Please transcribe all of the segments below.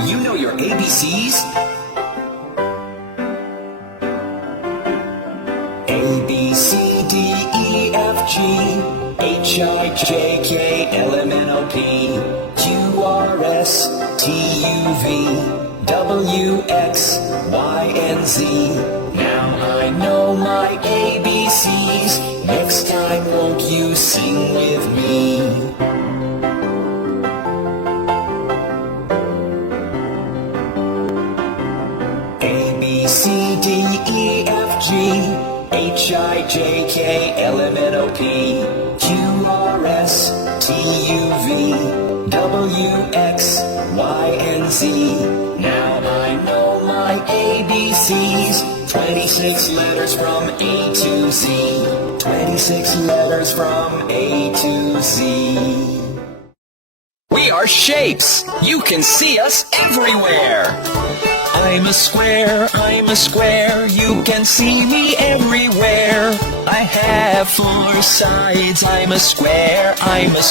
Do you know your ABCs? A, B, C, D, E, F, G, H, I, J, K, L, M, N, O, P, Q, R, S, T, U, V, W, X, Y, and Z. Now I know my ABCs. Next time won't you sing with me? A, B, C, D, E, F, G, H, I, J, K, L, M, N, O, P, Q, R, S, T, U, V, W, X, Y, and Z. Now I know my ABCs. 26 letters from A to Z. 26 letters from A to Z. We are shapes. You can see us everywhere. I'm a square, you can see me everywhere. I have 4 sides, I'm a square. I'm a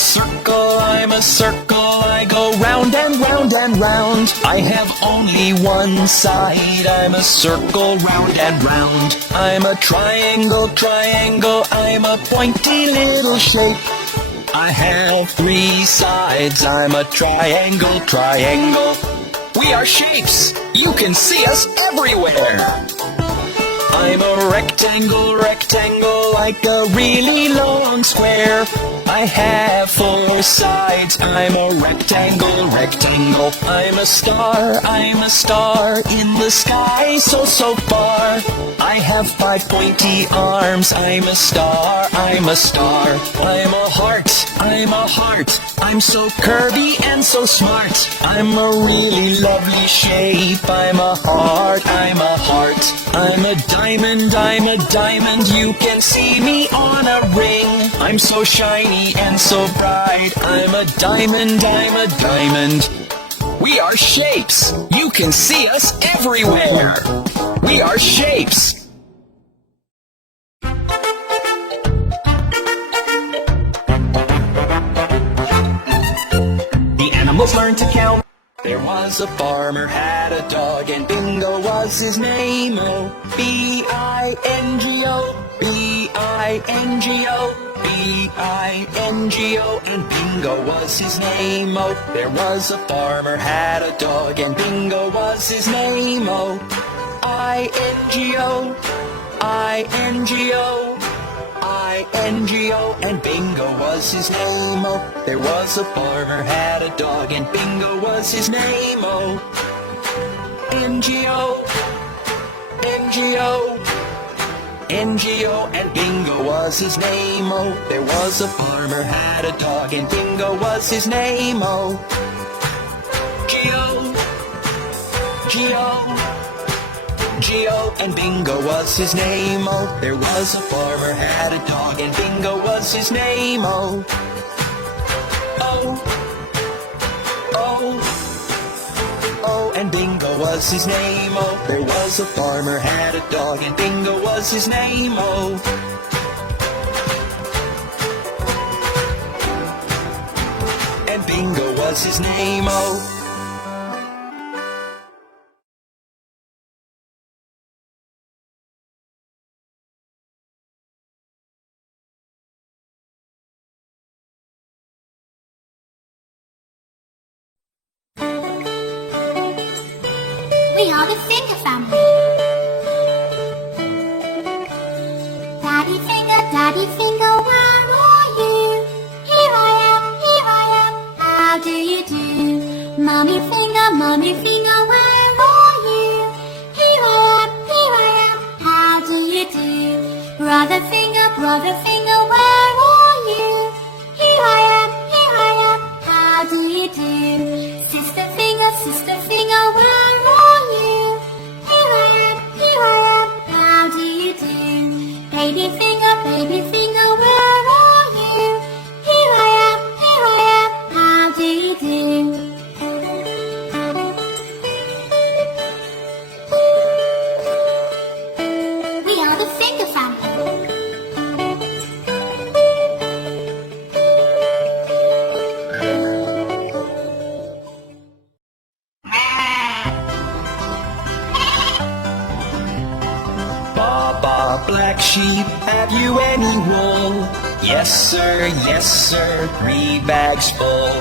circle, I go round and round and round. I have only 1 side, I'm a circle, round and round. I'm a triangle, I'm a pointy little shape. I have 3 sides, I'm a triangle. We are shapes. You can see us everywhere. I'm a rectangle, like a really long square. I have 4 sides. I'm a rectangle. I'm a star in the sky, so far. I have 5 pointy arms. I'm a star. I'm a heart. I'm so curvy and so smart. I'm a really lovely shape. I'm a heart. I'm a diamond. You can see me on a ring. I'm so shiny and so bright. I'm a diamond. We are shapes. You can see us everywhere. We are shapes. Animals learn to count. There was a farmer, had a dog, and Bingo was his name. Oh, B-I-N-G-O, B-I-N-G-O, B-I-N-G-O, and Bingo was his name. Oh, there was a farmer, had a dog, and Bingo was his name. Oh, I-N-G-O, I-N-G-O, I-N-G-O, and Bingo was his name. Oh, there was a farmer, had a dog, and Bingo was his name. Oh, N-G-O, N-G-O, N-G-O, and Bingo was his name. Oh, there was a farmer, had a dog, and Bingo was his name. Oh, G-O, G-O, G-O, and Bingo was his name. Oh, there was a farmer, had a dog, and Bingo was his name. Oh, oh, and Bingo was his name. Oh, there was a farmer, had a dog, and Bingo was his name. Oh, and Bingo was his name. Oh. We are the Finger family. Daddy Finger, where are you? Here I am, how do you do? Mommy Finger, where are you? Here I am, how do you do? Brother Finger, where are you? Here I am, how do you do? Sister Finger, where are you? Here I am, how do you do? Baby Finger, where are you? Here I am, how do you do? We are the Finger family. black sheep, have you any wool? Yes, sir, 3 bags full.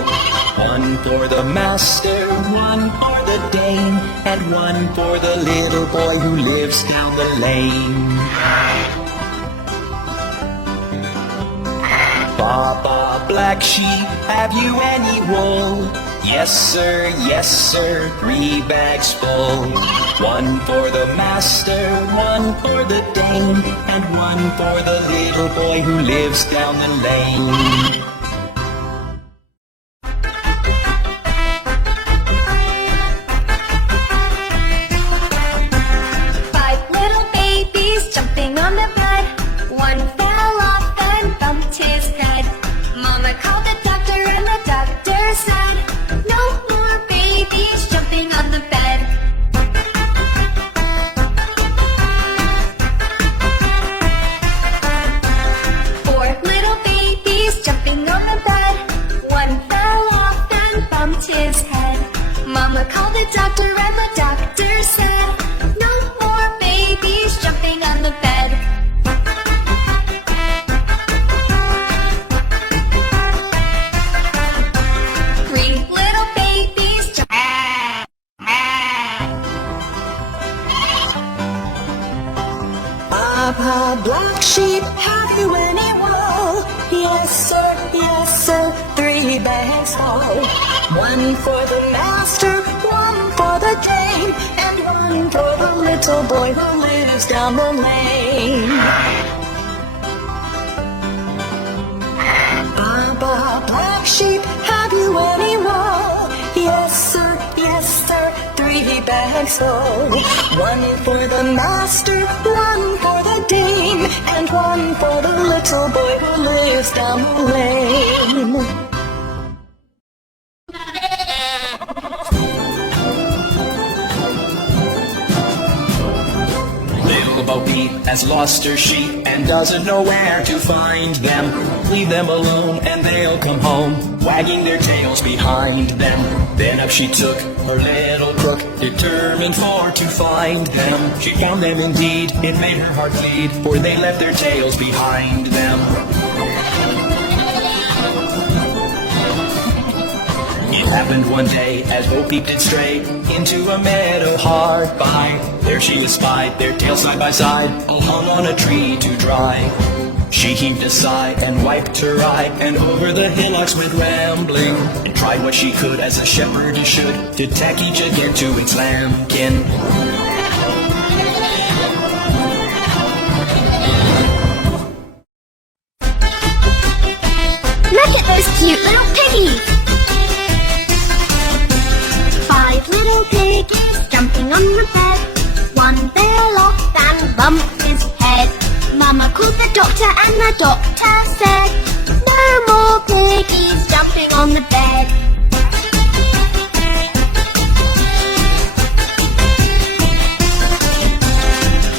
1 for the master, 1 for the dame, and 1 for the little boy who lives down the lane. Baba, black sheep, have you any wool? Yes, sir, 3 bags full. 1 for the master, 1 for the dame, and 1 for the little boy who lives down the lane. Five little babies jumping on the bed. One fell off and bumped his head. Mama called the doctor and the doctor said, no more babies jumping on the bed. Four little babies jumping on the bed. One fell off and bumped his head. Mama called the doctor and the doctor said, no more babies jumping on the bed. Three little babies Papa, black sheep, have you any wool? Yes, sir, 3 bags full. 1 for the master, 1 for the dame, and 1 for the little boy who lives down the lane. Papa, black sheep, have you any wool? Yes, sir, 3 bags full. 1 for the master, 1 for the dame, and 1 for the little boy who lives down the lane. Little Bo Peep has lost her sheep and doesn't know where to find them. Leave them alone and they'll come home, wagging their tails behind them. Then up she took her little crook, determined for to find them. She found them indeed, it made her heart bleed, for they left their tails behind them. It happened one day as Bo Peep did stray into a meadow hard by. There she espied their tails side by side, all hung on a tree to dry. She heaved a sigh and wiped her eye, and over the hillocks went rambling, and tried what she could as a shepherdess should, to tack each again to its lambkin. Look at those cute little piggies! 5 little piggies jumping on the bed. One fell off and bumped his head. Mama called the doctor and the doctor said, no more piggies jumping on the bed.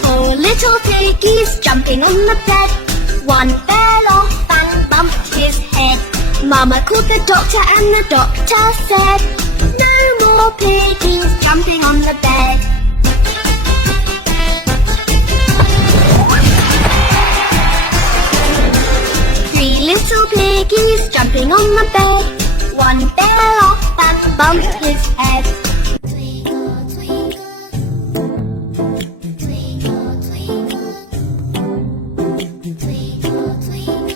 Four little piggies jumping on the bed. One fell off and bumped his head. Mama called the doctor and the doctor said, no more piggies jumping on the bed. Three little piggies jumping on the bed. One fell off and bumped his head. Twinkle, twinkle, twinkle, twinkle, twinkle, twinkle.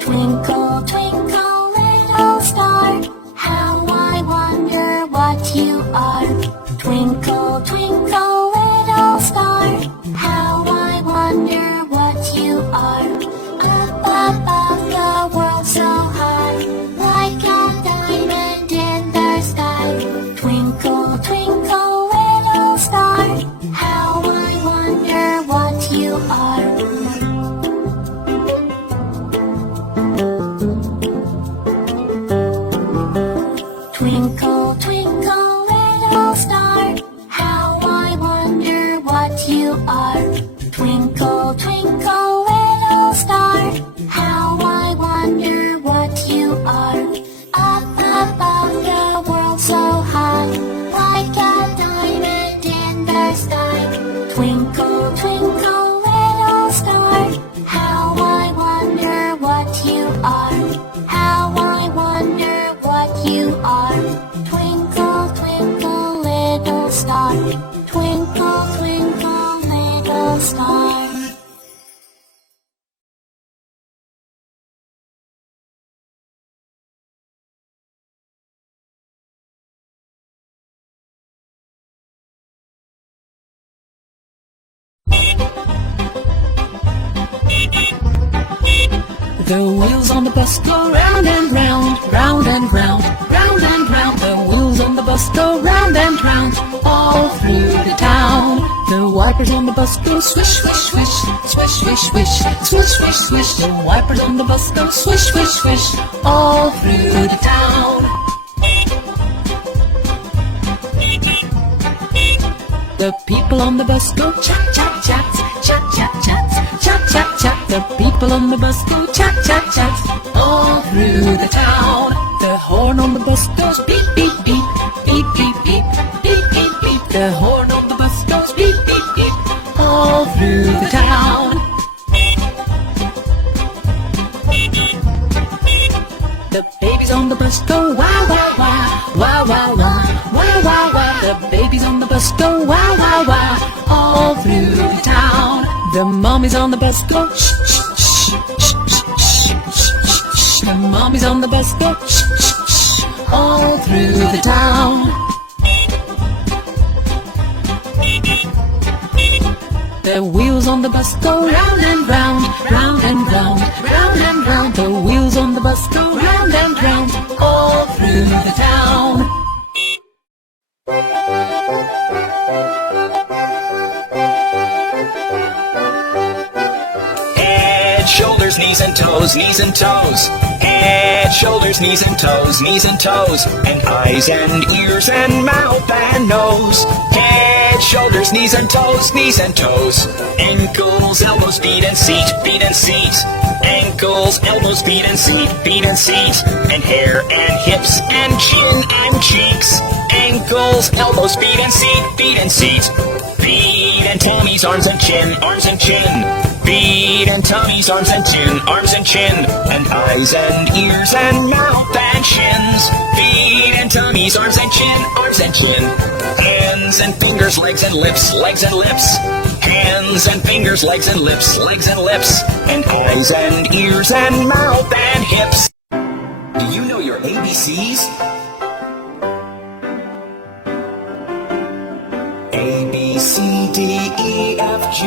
Twinkle, twinkle, little star, how I wonder what you are. Twinkle, twinkle, little star, how I wonder what you are. Up above the world so high, like a diamond in the sky. Twinkle, twinkle, little star, how I wonder what you are. Twinkle, twinkle, little star, how I wonder what you are. Twinkle, twinkle, little star. The wheels on the bus go round and round, round and round, round and round. The wheels on the bus go round and round, all through the town. The wipers on the bus go swish, swish, swish, swish, swish, swish, swish, swish, swish. The wipers on the bus go swish, swish, swish, all through the town. The people on the bus go chat, chat, chat, chat, chat, chat, chat, chat, chat. The people on the bus go chat, chat, chat, all through the town. The horn on the bus goes beep, beep, beep, beep, beep, beep, beep, beep, beep. The horn on the bus goes beep, beep, beep, all through the town. The babies on the bus go wow, wow, wow, wow, wow, wow, wow, wow, wow. The babies on the bus go wow, wow, wow, all through the town. The mommies on the bus go shh, shh, shh, shh, shh, shh, shh. The mommies on the bus go shh, shh, shh, all through the town. The wheels on the bus go round and round, round and round, round and round. The wheels on the bus go round and round, all through the town. Head, shoulders, knees and toes, knees and toes. Head, shoulders, knees and toes, knees and toes. And eyes and ears and mouth and nose. Head, shoulders, knees and toes, knees and toes. Ankles, elbows, feet and seat, feet and seat. Ankles, elbows, feet and seat, feet and seat. And hair and hips and chin and cheeks. Ankles, elbows, feet and seat, feet and seat. Feet and tummies, arms and chin, arms and chin. Feet and tummies, arms and chin, arms and chin. And eyes and ears and mouth and shins. Feet and tummies, arms and chin, arms and chin. Hands and fingers, legs and lips, legs and lips. Hands and fingers, legs and lips, legs and lips. And eyes and ears and mouth and hips. Do you know your ABCs? A, B, C, D, E, F, G,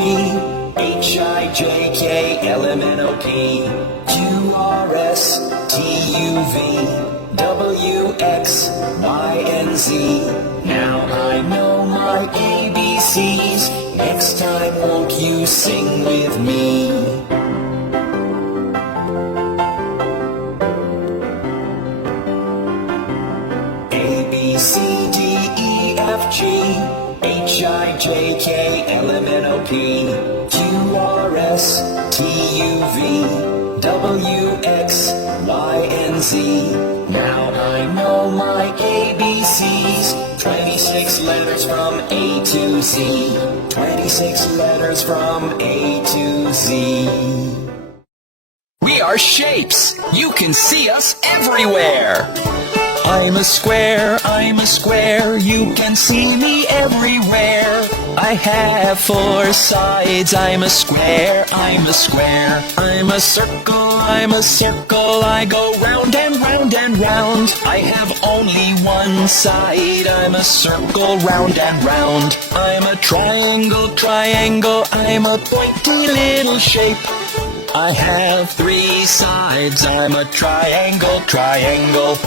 H, I, J, K, L, M, N, O, P, Q, R, S, T, U, V, W, X, Y, and Z. Now I know my ABCs. Next time won't you sing with me? A, B, C, D, E, F, G, H, I, J, K, L, M, N, O, P, Q, R, S, T, U, V, W, X, Y, and Z. Now I know my ABCs. 26 letters from A to Z. 26 letters from A to Z. We are shapes. You can see us everywhere. I'm a square, I'm a square, you can see me everywhere. I have 4 sides, I'm a square, I'm a square. I'm a circle, I'm a circle, I go round and round and round. I have only 1 side, I'm a circle, round and round. I'm a triangle, triangle, I'm a pointy little shape. I have 3 sides, I'm a triangle, triangle.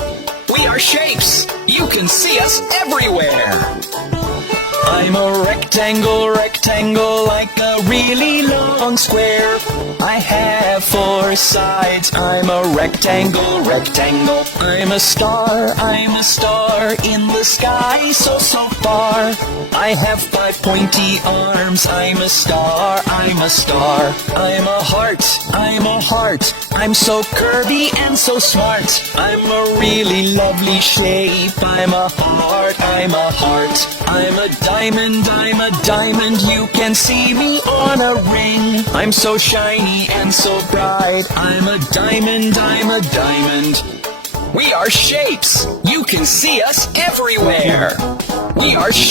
We are shapes. You can see us everywhere. I'm a rectangle, rectangle, like a really long square. I have 4 sides. I'm a rectangle, rectangle. I'm a star in the sky, so far. I have 5 pointy arms. I'm a star, I'm a star. I'm a heart, I'm a heart. I'm so curvy and so smart. I'm a really lovely shape. I'm a heart, I'm a heart. I'm a diamond, I'm a diamond. You can see me on a ring. I'm so shiny and so bright. I'm a diamond, I'm a diamond. We are shapes. You can see us everywhere. We are shapes.